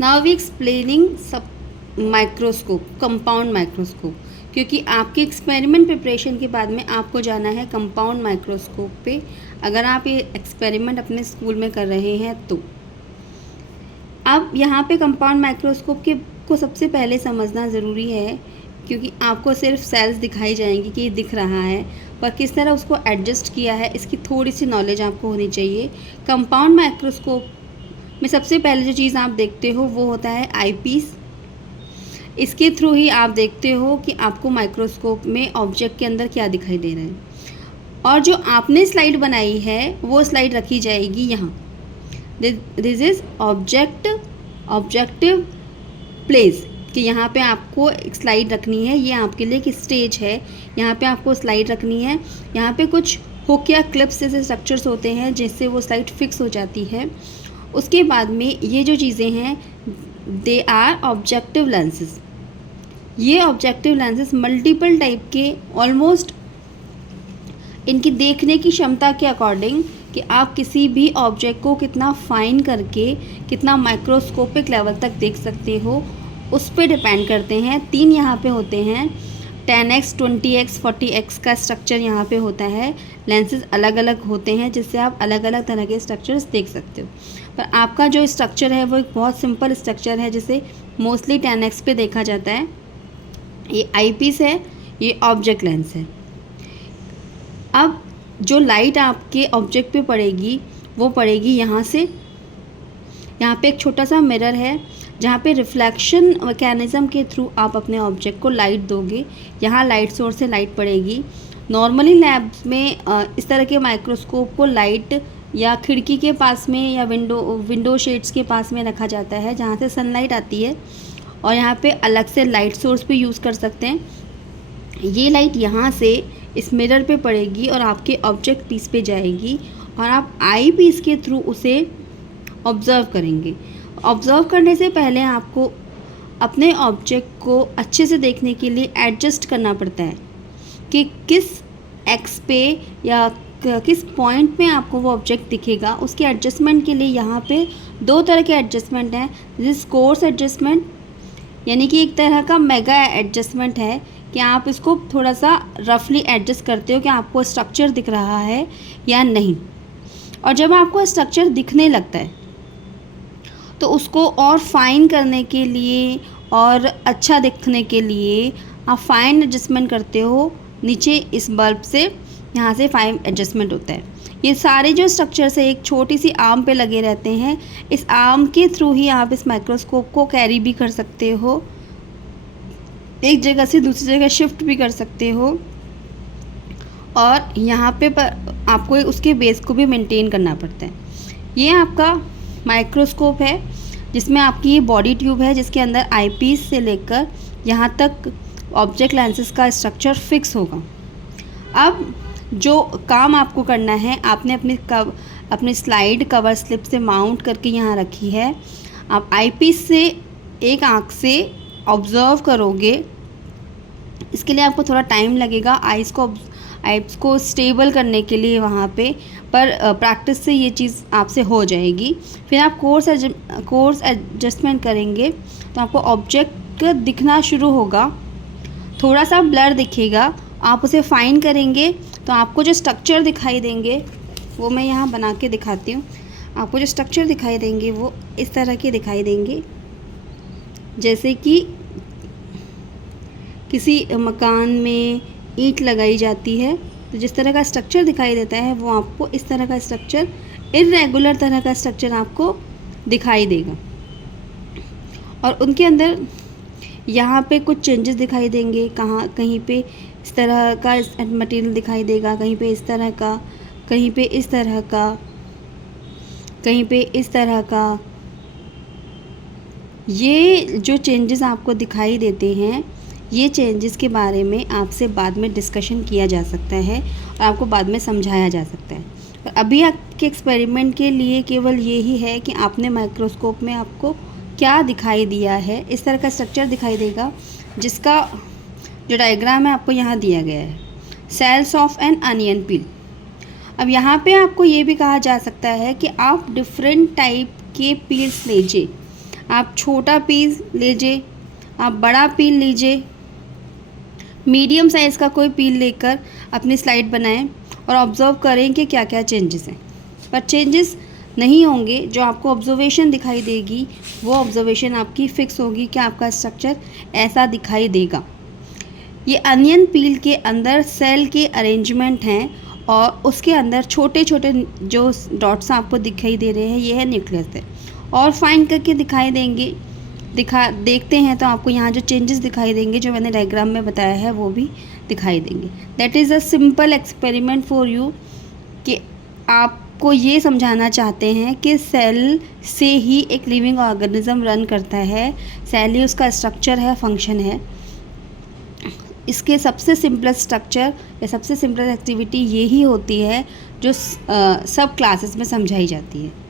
Now we explaining सब microscope, compound microscope, क्योंकि आपके एक्सपेरिमेंट प्रिपरेशन के बाद में आपको जाना है कंपाउंड माइक्रोस्कोप पे, अगर आप ये एक्सपेरिमेंट अपने स्कूल में कर रहे हैं तो। अब यहाँ पे कंपाउंड माइक्रोस्कोप के को सबसे पहले समझना ज़रूरी है, क्योंकि आपको सिर्फ सेल्स दिखाई जाएंगी कि ये दिख रहा है, पर किस तरह उसको एडजस्ट किया है इसकी थोड़ी सी नॉलेज आपको होनी चाहिए। कंपाउंड माइक्रोस्कोप में सबसे पहले जो चीज़ आप देखते हो वो होता है आईपीस। इसके थ्रू ही आप देखते हो कि आपको माइक्रोस्कोप में ऑब्जेक्ट के अंदर क्या दिखाई दे रहा है। और जो आपने स्लाइड बनाई है वो स्लाइड रखी जाएगी यहाँ। दिस इज़ ऑब्जेक्टिव प्लेस, कि यहाँ पे आपको एक स्लाइड रखनी है, ये आपके लिए एक स्टेज है, यहाँ पे आपको स्लाइड रखनी है। यहाँ पे कुछ हुक या क्लिप्स जैसे स्ट्रक्चर्स होते हैं जिससे वो स्लाइड फिक्स हो जाती है। उसके बाद में ये जो चीज़ें हैं दे आर ऑब्जेक्टिव लेंसेज। ये ऑब्जेक्टिव लेंसेज मल्टीपल टाइप के, ऑलमोस्ट इनकी देखने की क्षमता के अकॉर्डिंग कि आप किसी भी ऑब्जेक्ट को कितना फाइन करके कितना माइक्रोस्कोपिक लेवल तक देख सकते हो उस पर डिपेंड करते हैं। 3 यहाँ पे होते हैं, 10x, 20x, 40x का स्ट्रक्चर यहाँ पे होता है। लेंसेज अलग अलग होते हैं जिससे आप अलग अलग तरह के स्ट्रक्चर्स देख सकते हो, पर आपका जो स्ट्रक्चर है वो एक बहुत सिंपल स्ट्रक्चर है जिसे मोस्टली 10x पे देखा जाता है। ये आईपीस है, ये ऑब्जेक्ट लेंस है। अब जो लाइट आपके ऑब्जेक्ट पे पड़ेगी वो पड़ेगी यहाँ से। यहाँ पे एक छोटा सा मिरर है जहाँ पे रिफ्लेक्शन मैकेनिज़्म के थ्रू आप अपने ऑब्जेक्ट को लाइट दोगे। यहाँ लाइट सोर्स से लाइट पड़ेगी। नॉर्मली लैब्स में इस तरह के माइक्रोस्कोप को लाइट या खिड़की के पास में या विंडो शेड्स के पास में रखा जाता है जहाँ से सनलाइट आती है, और यहाँ पे अलग से लाइट सोर्स भी यूज़ कर सकते हैं। ये लाइट यहाँ से इस मिरर पे पड़ेगी और आपके ऑब्जेक्ट पीस पे जाएगी और आप आई पीस के थ्रू उसे ऑब्ज़र्व करेंगे। ऑब्ज़र्व करने से पहले आपको अपने ऑब्जेक्ट को अच्छे से देखने के लिए एडजस्ट करना पड़ता है कि किस एक्स पे या किस पॉइंट में आपको वो ऑब्जेक्ट दिखेगा। उसके एडजस्टमेंट के लिए यहाँ पे 2 तरह के एडजस्टमेंट हैं। दिस कोर्स एडजस्टमेंट, यानी कि एक तरह का मेगा एडजस्टमेंट है कि आप इसको थोड़ा सा रफली एडजस्ट करते हो कि आपको स्ट्रक्चर दिख रहा है या नहीं। और जब आपको स्ट्रक्चर दिखने लगता है तो उसको और फाइन करने के लिए और अच्छा दिखने के लिए आप फाइन एडजस्टमेंट करते हो नीचे इस बल्ब से। यहाँ से फाइन एडजस्टमेंट होता है। ये सारे जो स्ट्रक्चर्स है एक छोटी सी आर्म पे लगे रहते हैं। इस आर्म के थ्रू ही आप इस माइक्रोस्कोप को कैरी भी कर सकते हो, एक जगह से दूसरी जगह शिफ्ट भी कर सकते हो, और यहाँ पे आपको उसके बेस को भी मेंटेन करना पड़ता है। ये आपका माइक्रोस्कोप है जिसमें आपकी ये बॉडी ट्यूब है जिसके अंदर आईपीस से लेकर यहाँ तक ऑब्जेक्ट लेंसेज का स्ट्रक्चर फिक्स होगा। अब जो काम आपको करना है, आपने अपनी स्लाइड कवर स्लिप से माउंट करके यहाँ रखी है। आप आईपीस से एक आँख से ऑब्ज़र्व करोगे। इसके लिए आपको थोड़ा टाइम लगेगा आइज़ को स्टेबल करने के लिए वहाँ पे, पर प्रैक्टिस से ये चीज़ आपसे हो जाएगी। फिर आप कोर्स एडजस्टमेंट करेंगे तो आपको ऑब्जेक्ट दिखना शुरू होगा, थोड़ा सा ब्लर दिखेगा। आप उसे फाइन करेंगे तो आपको जो स्ट्रक्चर दिखाई देंगे वो मैं यहाँ बना के दिखाती हूँ। आपको जो स्ट्रक्चर दिखाई देंगे वो इस तरह के दिखाई देंगे, जैसे कि किसी मकान में ईंट लगाई जाती है तो जिस तरह का स्ट्रक्चर दिखाई देता है वो आपको इस तरह का स्ट्रक्चर, इर्रेगुलर तरह का स्ट्रक्चर आपको दिखाई देगा। और उनके अंदर यहाँ पे कुछ चेंजेस दिखाई देंगे। कहीं पे इस तरह का मटेरियल दिखाई देगा, कहीं पे इस तरह का, कहीं पे इस तरह का, कहीं पे इस तरह का। ये जो चेंजेस आपको दिखाई देते हैं, ये चेंजेस के बारे में आपसे बाद में डिस्कशन किया जा सकता है और आपको बाद में समझाया जा सकता है। और अभी आपके एक्सपेरिमेंट के लिए केवल ये ही है कि आपने माइक्रोस्कोप में आपको क्या दिखाई दिया है। इस तरह का स्ट्रक्चर दिखाई देगा जिसका जो डायग्राम है आपको यहाँ दिया गया है, cells of an onion peel. अब यहाँ पे आपको ये भी कहा जा सकता है कि आप डिफरेंट टाइप के पील्स लीजिए। आप छोटा पीस लीजिए, आप बड़ा पील लीजिए, मीडियम साइज़ का कोई पील लेकर अपनी स्लाइड बनाएं और ऑब्ज़र्व करें कि क्या क्या चेंजेस हैं। पर चेंजेस नहीं होंगे, जो आपको ऑब्जर्वेशन दिखाई देगी वो ऑब्जर्वेशन आपकी फ़िक्स होगी कि आपका स्ट्रक्चर ऐसा दिखाई देगा। ये अनियन पील के अंदर सेल के अरेंजमेंट हैं और उसके अंदर छोटे छोटे जो डॉट्स आपको दिखाई दे रहे हैं ये है न्यूक्लियस है। और फाइन करके दिखाई देंगे, देखते हैं तो आपको यहाँ जो चेंजेस दिखाई देंगे जो मैंने डायग्राम में बताया है वो भी दिखाई देंगे। That is a simple experiment for you कि आपको ये समझाना चाहते हैं कि सेल से ही एक लिविंग ऑर्गेनिज्म रन करता है, सेल ही उसका स्ट्रक्चर है, फंक्शन है। इसके सबसे सिंपलेस्ट स्ट्रक्चर या सबसे सिंपलेस्ट एक्टिविटी यही होती है जो सब क्लासेस में समझाई जाती है।